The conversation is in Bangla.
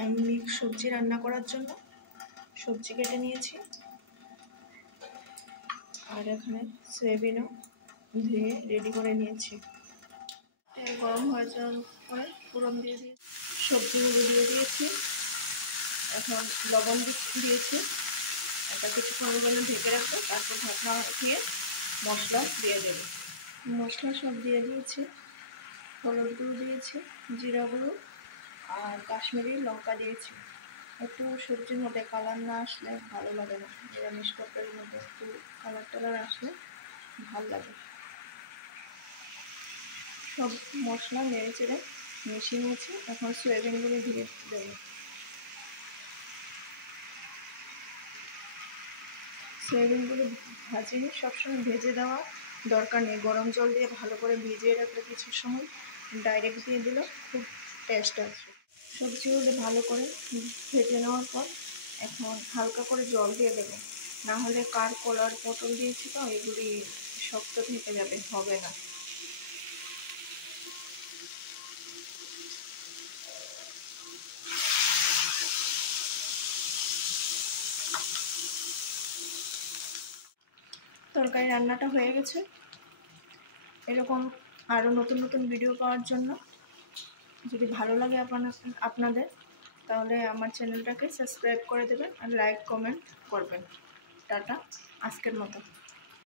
আমি সবজি রান্না করার জন্য সবজি কেটে নিয়েছি, আর এখানে সয়াবিনও ধুয়ে রেডি করে নিয়েছি। তেল গরম হয়ে যাওয়ার পরে ফোড়ন দিয়ে সবজিগুলো দিয়ে দিয়েছি। এখন লবণ দিয়েছি, এটা কিছুক্ষণের জন্য ঢেকে রাখবো, তারপর ঢাকনা উঠিয়ে মশলা দিয়ে দেবো। মশলা সব দিয়ে দিয়েছি, হলুদ গুঁড়ো দিয়েছি, জিরা গুঁড়ো আর কাশ্মীরি লঙ্কা দিয়েছি। একটু সবজির মধ্যে কালার না আসলে ভালো লাগে না, নিরামিষ তরকারির মধ্যে একটু কালার টালার আসলে ভালো লাগে। সব মশলা নেড়ে চেড়ে মিশিয়ে নিয়েছি, এখন সয়াবিনগুলো দিয়ে দেবো। সয়াবিনগুলো ভাজিনি, সবসময় ভেজে দেওয়া দরকার নেই, গরম জল দিয়ে ভালো করে ভিজিয়ে রাখলে কিছু সময় ডাইরেক্ট দিয়ে দিলে খুব টেস্ট আসে। সবজিগুলো ভালো করে ভেজে নেওয়ার পর এখন হালকা করে জল দিয়ে দেবো, না হলে কাঁকরোল পটল দিয়েছি তো এগুলি শক্ত থেকে যাবে, হবে না। তরকারি রান্নাটা হয়ে গেছে। এরকম আরও নতুন নতুন ভিডিও পাওয়ার জন্য যদি ভালো লাগে আপনাদের, তাহলে আমার চ্যানেলটাকে সাবস্ক্রাইব করে দেবেন আর লাইক কমেন্ট করবেন। টাটা, আজকের মতো।